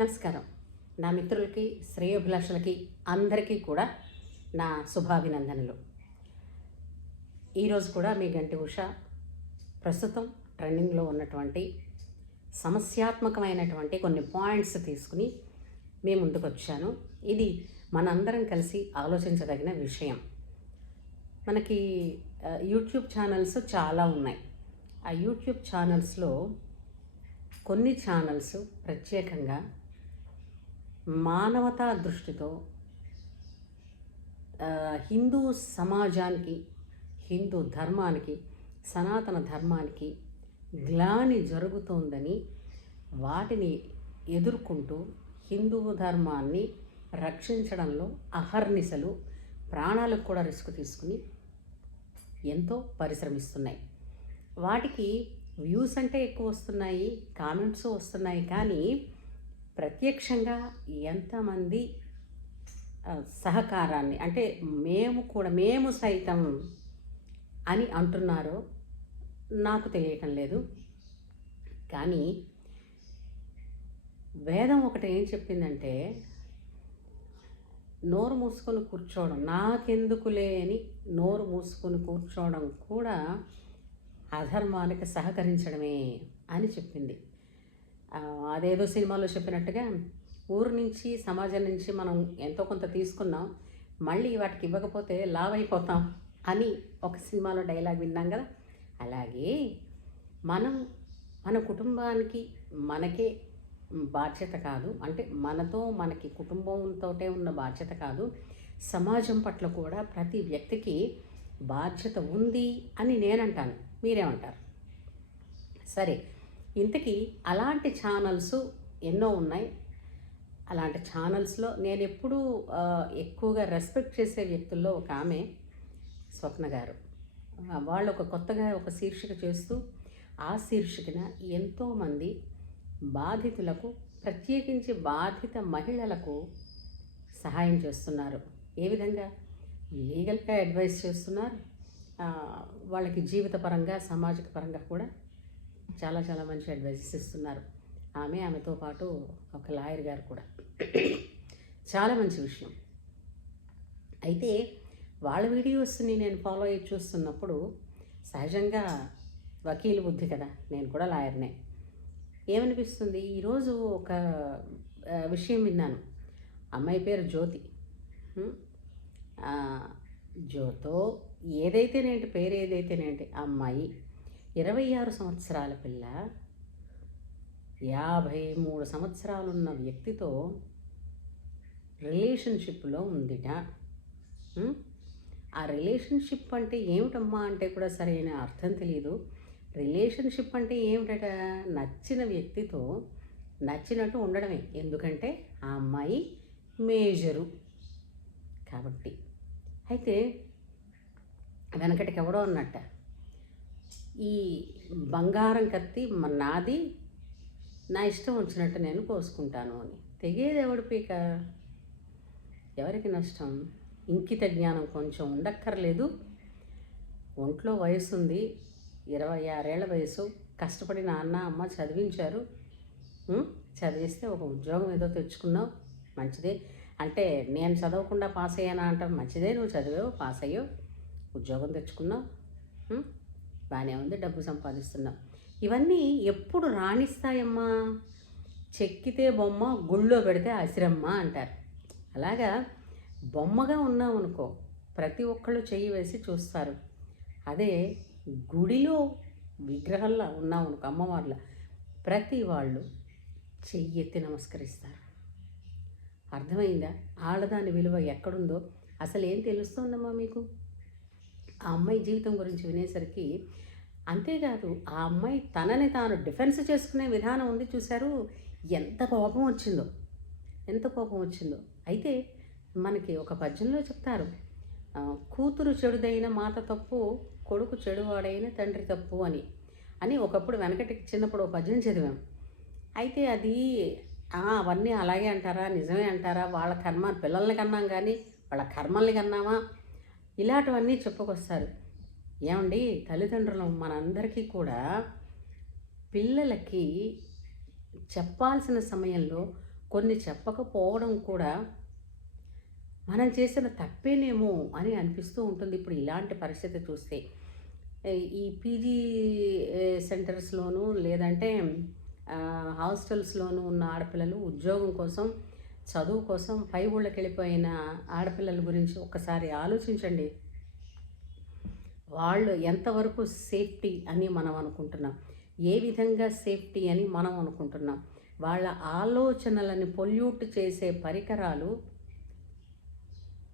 నమస్కారం. నా మిత్రులకి, శ్రేయోభిలాషులకి అందరికీ కూడా నా శుభాభినందనలు. ఈరోజు కూడా మీ గంటి ఉష ప్రస్తుతం ట్రెండింగ్లో ఉన్నటువంటి సమస్యాత్మకమైనటువంటి కొన్ని పాయింట్స్ తీసుకుని మీ ముందుకు వచ్చాను. ఇది మనందరం కలిసి ఆలోచించదగిన విషయం. మనకి యూట్యూబ్ ఛానల్స్ చాలా ఉన్నాయి. ఆ యూట్యూబ్ ఛానల్స్లో కొన్ని ఛానల్స్ ప్రత్యేకంగా మానవతా దృష్టితో హిందూ సమాజానికి, హిందూ ధర్మానికి, సనాతన ధర్మానికి గ్లాని జరుగుతోందని వాటిని ఎదుర్కొంటూ హిందూ ధర్మాన్ని రక్షించడంలో అహర్నిశలు ప్రాణాలకు కూడా రిస్క్ తీసుకుని ఎంతో పరిశ్రమిస్తున్నాయి. వాటికి వ్యూస్ అంటే ఎక్కువ వస్తున్నాయి, కామెంట్స్ వస్తున్నాయి, కానీ ప్రత్యక్షంగా ఎంతమంది సహకారాన్ని అంటే మేము సైతం అని అంటున్నారో నాకు తెలియటం లేదు. కానీ వేదం ఒకటి ఏం చెప్పిందంటే, నోరు మూసుకొని కూర్చోవడం, నాకెందుకులే అని నోరు మూసుకొని కూర్చోవడం కూడా అధర్మానికి సహకరించడమే అని చెప్పింది. అదేదో సినిమాలో చెప్పినట్టుగా ఊరు నుంచి, సమాజం నుంచి మనం ఎంతో కొంత తీసుకున్నాం, మళ్ళీ వాటికి ఇవ్వకపోతే లావైపోతాం అని ఒక సినిమాలో డైలాగ్ విన్నాం కదా. అలాగే మనం మన కుటుంబానికి మనకే బాధ్యత కాదు, అంటే మనకి కుటుంబంతో ఉన్న బాధ్యత కాదు, సమాజం పట్ల కూడా ప్రతి వ్యక్తికి బాధ్యత ఉంది అని నేనంటాను. మీరేమంటారు? సరే, ఇంతకీ అలాంటి ఛానల్స్ ఎన్నో ఉన్నాయి. అలాంటి ఛానల్స్లో నేను ఎప్పుడూ ఎక్కువగా రెస్పెక్ట్ చేసే వ్యక్తుల్లో ఒక ఆమె స్వప్న గారు. వాళ్ళు కొత్తగా ఒక శీర్షిక చేస్తూ ఆ శీర్షికన ఎంతోమంది బాధితులకు, ప్రత్యేకించి బాధిత మహిళలకు సహాయం చేస్తున్నారు. ఏ విధంగా? లీగల్గా అడ్వైస్ చేస్తున్నారు, వాళ్ళకి జీవితపరంగా, సామాజిక పరంగా కూడా చాలా చాలా మంచి అడ్వైజెస్ ఇస్తున్నారు. ఆమెతో పాటు ఒక లాయర్ గారు కూడా. చాలా మంచి విషయం. అయితే వాళ్ళ వీడియోస్ని నేను ఫాలో అయ్యి చూస్తున్నప్పుడు సహజంగా వకీలు బుద్ధి కదా, నేను కూడా లాయర్నే, ఏమనిపిస్తుంది, ఈరోజు ఒక విషయం విన్నాను. అమ్మాయి పేరు జ్యోతి. జ్యోతో ఏదైతేనేంటి, పేరు ఏదైతేనేంటి, అమ్మాయి 26 సంవత్సరాల పిల్ల 53 సంవత్సరాలున్న వ్యక్తితో రిలేషన్షిప్లో ఉందిట. ఆ రిలేషన్షిప్ అంటే ఏమిటమ్మా అంటే కూడా సరైన అర్థం తెలియదు. రిలేషన్షిప్ అంటే ఏమిటట? నచ్చిన వ్యక్తితో నచ్చినట్టు ఉండడమే. ఎందుకంటే ఆ అమ్మాయి మేజరు కాబట్టి. అయితే వెనకటికి ఎవడో అన్నట్ట, ఈ బంగారం కత్తి నాది, నా ఇష్టం వచ్చినట్టు నేను కోసుకుంటాను అని. తెగేది ఎవడి పీక? ఎవరికి నష్టం? ఇంకిత జ్ఞానం కొంచెం ఉండక్కర్లేదు. ఒంట్లో వయసు ఉంది, 26 ఏళ్ల వయసు, కష్టపడి నాన్న అమ్మ చదివించారు, చదివిస్తే ఒక ఉద్యోగం ఏదో తెచ్చుకున్నావు, మంచిదే. అంటే నేను చదవకుండా పాస్ అయ్యానా అంటాం, మంచిదే, నువ్వు చదివావు, పాస్ అయ్యావు, ఉద్యోగం తెచ్చుకున్నావు, బాగానే ఉంది, డబ్బు సంపాదిస్తున్నావు. ఇవన్నీ ఎప్పుడు రాణిస్తాయమ్మా? చెక్కితే బొమ్మ, గుళ్ళో పెడితే అసిరమ్మ అంటారు. అలాగా బొమ్మగా ఉన్నాం అనుకో, ప్రతి ఒక్కళ్ళు చెయ్యి వేసి చూస్తారు. అదే గుడిలో విగ్రహంలా ఉన్నాం అనుకో, అమ్మవార్ల, ప్రతి వాళ్ళు చెయ్యి ఎత్తి నమస్కరిస్తారు. అర్థమైందా? ఆడదాని విలువ ఎక్కడుందో అసలు ఏం తెలుస్తుందమ్మా మీకు? ఆ అమ్మాయి జీవితం గురించి వినేసరికి, అంతేకాదు ఆ అమ్మాయి తనని తాను డిఫెన్స్ చేసుకునే విధానం ఉంది చూశారు, ఎంత కోపం వచ్చిందో. అయితే మనకి ఒక పద్యంలో చెప్తారు, కూతురు చెడుదైన మాత తప్పు, కొడుకు చెడువాడైన తండ్రి తప్పు అని ఒకప్పుడు వెనకటికి చిన్నప్పుడు ఒక పద్యం చదివాం. అయితే అది అవన్నీ అలాగే అంటారా, నిజమే అంటారా, వాళ్ళ కర్మ, పిల్లల్ని కన్నాం కానీ వాళ్ళ కర్మల్ని కన్నామా, ఇలాంటివన్నీ చెప్పుకొస్తారు. ఏమండి, తల్లిదండ్రులు మనందరికీ కూడా పిల్లలకి చెప్పాల్సిన సమయంలో కొన్ని చెప్పకపోవడం కూడా మనం చేసిన తప్పేనేమో అని అనిపిస్తూ ఉంటుంది ఇప్పుడు ఇలాంటి పరిస్థితి చూస్తే. ఈ పీజీ సెంటర్స్‌లోనూ లేదంటే హాస్టల్స్‌లోనూ ఉన్న ఆడపిల్లలు ఉద్యోగం కోసం, చదువు కోసం పై ఊళ్ళకెళ్ళిపోయిన ఆడపిల్లల గురించి ఒక్కసారి ఆలోచించండి. వాళ్ళు ఎంతవరకు సేఫ్టీ అని మనం అనుకుంటున్నాం? ఏ విధంగా సేఫ్టీ అని మనం అనుకుంటున్నాం? వాళ్ళ ఆలోచనలని పొల్యూట్ చేసే పరికరాలు,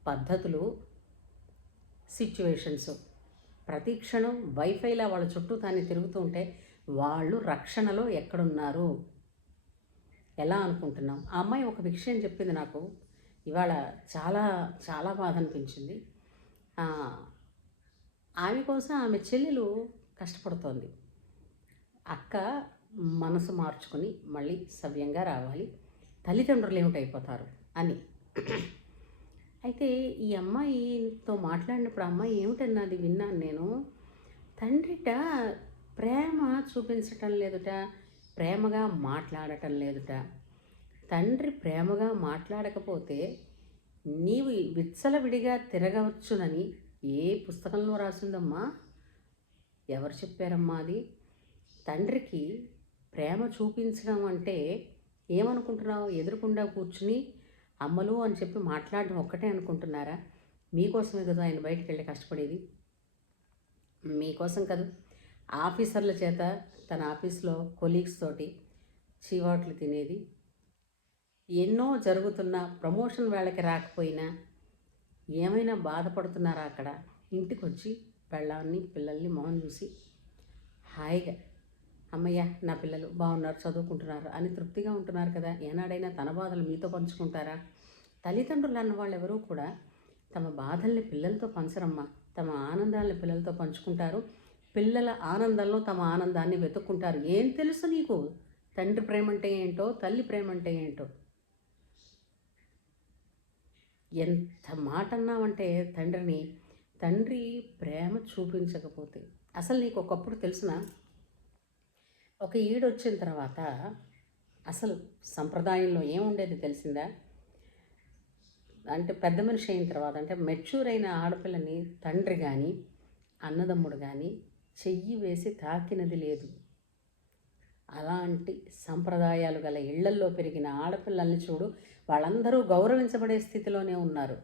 పద్ధతులు, సిట్యుయేషన్స్ ప్రతి క్షణం వైఫైలా వాళ్ళ చుట్టూ తానే తిరుగుతూ ఉంటే వాళ్ళు రక్షణలో ఎక్కడున్నారు? ఎలా అనుకుంటున్నాం? ఆ అమ్మాయి ఒక విషయం చెప్పింది నాకు ఇవాళ చాలా చాలా బాధ అనిపించింది. ఆమె కోసం ఆమె చెల్లెలు కష్టపడుతోంది. అక్క మనసు మార్చుకొని మళ్ళీ సవ్యంగా రావాలి, తల్లిదండ్రులు ఏమిటైపోతారు అని. అయితే ఈ అమ్మాయితో మాట్లాడినప్పుడు అమ్మాయి ఏమిటన్నది విన్నాను నేను. తండ్రిట ప్రేమ చూపించటం లేదుట, ప్రేమగా మాట్లాడటం లేదుట. తండ్రి ప్రేమగా మాట్లాడకపోతే నీవు విచ్చలవిడిగా తిరగవచ్చునని ఏ పుస్తకంలో రాసిందమ్మా? ఎవరు చెప్పారమ్మా అది? తండ్రికి ప్రేమ చూపించడం అంటే ఏమనుకుంటున్నావు? ఎదురుకుండా కూర్చుని అమ్మలు అని చెప్పి మాట్లాడడం ఒక్కటే అనుకుంటున్నారా? మీకోసమే కదా ఆయన బయటికి వెళ్ళి కష్టపడేది, మీకోసం కదా. ఆఫీసర్ల చేత తన ఆఫీస్లో కొలీగ్స్ తోటి చీవాట్లు తినేది. ఎన్నో జరుగుతున్న ప్రమోషన్ వేళకి రాకపోయినా ఏమైనా బాధపడుతున్నారా? అక్కడ ఇంటికి వచ్చి పెళ్ళాన్ని పిల్లల్ని మొహం చూసి హాయిగా అమ్మయ్య నా పిల్లలు బాగున్నారు, చదువుకుంటున్నారు అని తృప్తిగా ఉంటున్నారు కదా. ఏనాడైనా తన బాధలు మీతో పంచుకుంటారా? తల్లిదండ్రులు అన్నవాళ్ళు ఎవరూ కూడా తమ బాధల్ని పిల్లలతో పంచరమ్మా, తమ ఆనందాలని పిల్లలతో పంచుకుంటారు. పిల్లల ఆనందంలో తమ ఆనందాన్ని వెతుక్కుంటారు. ఏం తెలుసు నీకు తండ్రి ప్రేమ అంటే ఏంటో, తల్లి ప్రేమ అంటే ఏంటో? ఎంత మాట అన్నావంటే తండ్రిని, తండ్రి ప్రేమ చూపించకపోతే అసలు నీకు ఒకప్పుడు తెలిసిన ఒక ఈడొచ్చిన తర్వాత అసలు సంప్రదాయంలో ఏముండేది తెలిసిందా? అంటే పెద్ద మనిషి అయిన తర్వాత, అంటే మెచ్యూర్ అయిన ఆడపిల్లని తండ్రి కానీ అన్నదమ్ముడు కానీ చెయ్యి వేసి తాకినది లేదు. అలాంటి సంప్రదాయాలు గల ఇళ్లల్లో పెరిగిన ఆడపిల్లల్ని చూడు, వాళ్ళందరూ గౌరవించబడే స్థితిలోనే ఉన్నారు.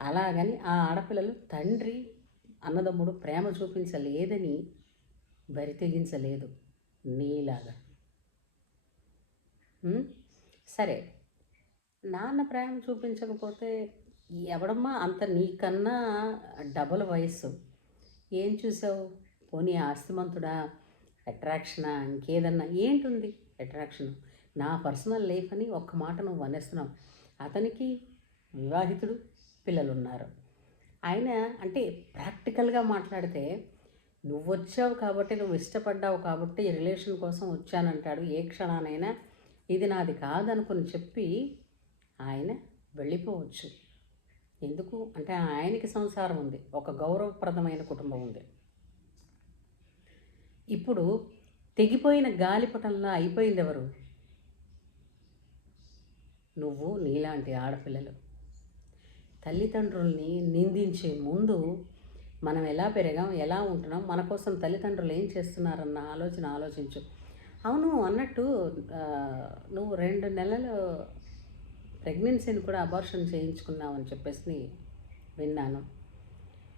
అలాగని ఆ ఆడపిల్లలు తండ్రి అన్నదమ్ముడు ప్రేమ చూపించలేదని బరి తెగించలేదు నీలాగా. సరే, నాన్న ప్రేమ చూపించకపోతే ఎవడమ్మా అంత నీకన్నా డబల్ వయస్సు ఏం చూసావు? పోనీ ఆస్తిమంతుడా, అట్రాక్షనా, ఇంకేదన్నా ఏంటుంది అట్రాక్షన్? నా పర్సనల్ లైఫ్ అని ఒక్క మాట నువ్వు అనేస్తున్నావు. అతనికి వివాహితుడు, పిల్లలు ఉన్నారు. ఆయన అంటే ప్రాక్టికల్గా మాట్లాడితే నువ్వు వచ్చావు కాబట్టి, నువ్వు ఇష్టపడ్డావు కాబట్టి ఈ రిలేషన్ కోసం వచ్చానంటాడు. ఏ క్షణానైనా ఇది నాది కాదనుకుని చెప్పి ఆయన వెళ్ళిపోవచ్చు. ఎందుకు అంటే ఆయనకి సంసారం ఉంది, ఒక గౌరవప్రదమైన కుటుంబం ఉంది. ఇప్పుడు తెగిపోయిన గాలిపటంలా అయిపోయింది ఎవరు? నువ్వు, నీలాంటి ఆడపిల్లలు. తల్లిదండ్రుల్ని నిందించే ముందు మనం ఎలా పెరిగాం, ఎలా ఉంటున్నాం, మన కోసం తల్లిదండ్రులు ఏం చేస్తున్నారన్న ఆలోచించు. అవును అన్నట్టు నువ్వు 2 నెలలు ప్రెగ్నెన్సీని కూడా అబార్షన్ చేయించుకున్నావు అని చెప్పేసి విన్నాను.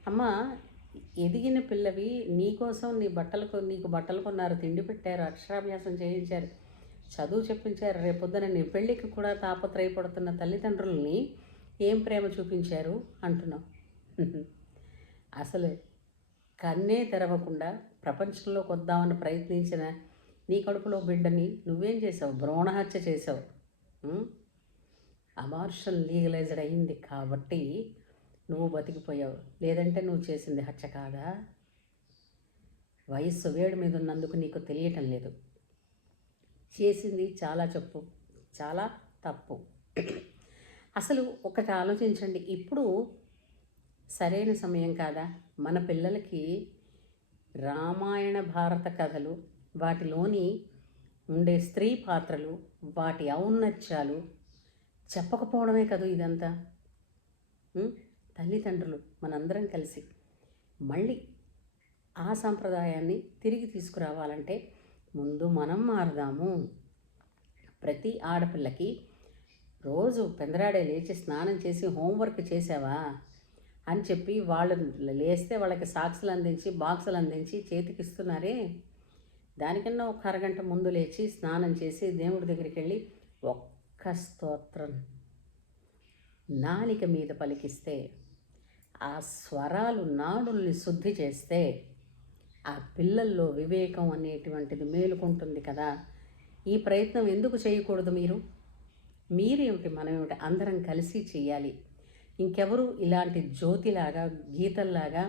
అమ్మ, ఎదిగిన పిల్లవి, నీకోసం నీకు బట్టలు కొన్నారు, తిండి పెట్టారు, అక్షరాభ్యాసం చేయించారు, చదువు చెప్పించారు. రేపొద్దున నీ పెళ్ళికి కూడా తాపత్రయపడుతున్న తల్లిదండ్రులని ఏం ప్రేమ చూపించారు అంటున్నావు. అసలు కన్నే తెరవకుండా ప్రపంచంలోకి వద్దామని ప్రయత్నించిన నీ కడుపులో బిడ్డని నువ్వేం చేసావు? భ్రూణహత్య చేసావు. అబార్షన్ లీగలైజ్డ్ అయింది కాబట్టి నువ్వు బతికిపోయావు. లేదంటే నువ్వు చేసింది హత్య కాదా? వయస్సు వేడి మీద ఉన్నందుకు నీకు తెలియటం లేదు. చేసింది చాలా తప్పు. అసలు ఒకటి ఆలోచించండి, ఇప్పుడు సరైన సమయం కాదా మన పిల్లలకి రామాయణ భారత కథలు, వాటిలోని ఉండే స్త్రీ పాత్రలు, వాటి ఔన్నత్యాలు చెప్పకపోవడమే కదూ ఇదంతా. తల్లిదండ్రులు మనందరం కలిసి మళ్ళీ ఆ సాంప్రదాయాన్ని తిరిగి తీసుకురావాలంటే ముందు మనం మారదాము. ప్రతి ఆడపిల్లకి రోజు పెందరాడే లేచి స్నానం చేసి హోంవర్క్ చేసావా అని చెప్పి వాళ్ళు లేస్తే వాళ్ళకి సాక్సులు అందించి బాక్సులు అందించి చేతికిస్తున్నారే, దానికన్నా ఒక అరగంట ముందు లేచి స్నానం చేసి దేవుడి దగ్గరికి వెళ్ళి ఒక్క స్తోత్రం నాలిక మీద పలికిస్తే, ఆ స్వరాలు నాడుల్ని శుద్ధి చేస్తే ఆ పిల్లల్లో వివేకం అనేటువంటిది మేలుకుంటుంది కదా. ఈ ప్రయత్నం ఎందుకు చేయకూడదు? మీరేమిటి మనమేమిటి అందరం కలిసి చేయాలి. ఇంకెవరు ఇలాంటి జ్యోతిలాగా గీతల్లాగా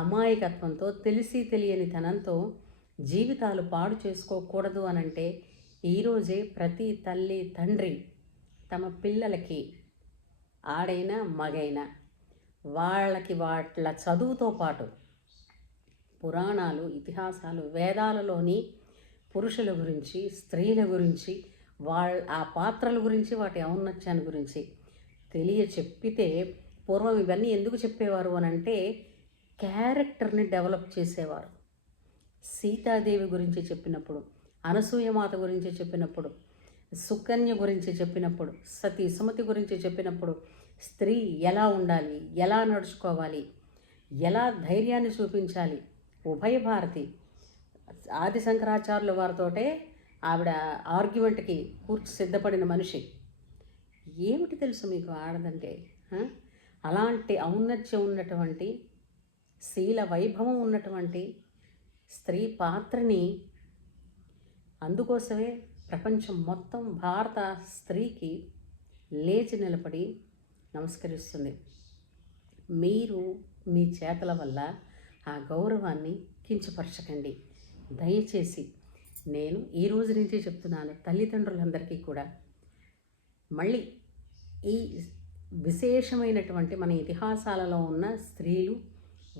అమాయకత్వంతో తెలిసి తెలియని తనంతో జీవితాలు పాడు చేసుకోకూడదు అనంటే ఈరోజే ప్రతి తల్లి తండ్రి తమ పిల్లలకి, ఆడైనా మగైనా, వాళ్ళకి వాళ్ళ చదువుతో పాటు పురాణాలు, ఇతిహాసాలు, వేదాలలోని పురుషుల గురించి, స్త్రీల గురించి, ఆ పాత్రల గురించి, వాటి ఔన్నత్యాన్ని గురించి చెప్పితే, పూర్వం ఇవన్నీ ఎందుకు చెప్పేవారు అనంటే క్యారెక్టర్ని డెవలప్ చేసేవారు. సీతాదేవి గురించి చెప్పినప్పుడు, అనసూయమాత గురించి చెప్పినప్పుడు, సుకన్య గురించి చెప్పినప్పుడు, సతీ సుమతి గురించి చెప్పినప్పుడు స్త్రీ ఎలా ఉండాలి, ఎలా నడుచుకోవాలి, ఎలా ధైర్యాన్ని చూపించాలి. ఉభయ భారతి ఆది శంకరాచార్యుల వారితోటే ఆవిడ ఆర్గ్యుమెంట్కి సిద్ధపడిన మనిషి. ఏమిటి తెలుసు మీకు ఆడదంటే? అలాంటి ఔన్నత్యం ఉన్నటువంటి, శీల వైభవం ఉన్నటువంటి స్త్రీ పాత్రని, అందుకోసమే ప్రపంచం మొత్తం భారత స్త్రీకి లేచి నిలబడి నమస్కరిస్తుంది. మీరు మీ చేతల వల్ల ఆ గౌరవాన్ని కించపరచకండి దయచేసి. నేను ఈ రోజు నుంచి చెప్తున్నాను తల్లిదండ్రులందరికీ కూడా, మళ్ళీ ఈ విశేషమైనటువంటి మన ఇతిహాసాలలో ఉన్న స్త్రీలు,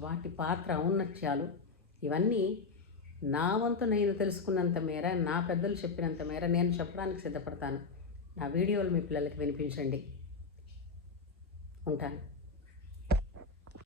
వాటి పాత్ర ఔన్నత్యాలు, ఇవన్నీ నా వంతు నేను తెలుసుకున్నంత మేర, నా పెద్దలు చెప్పినంత మేర నేను చెప్పడానికి సిద్ధపడతాను. నా వీడియోలు మీ పిల్లలకి వినిపించండి. ఉంటాను.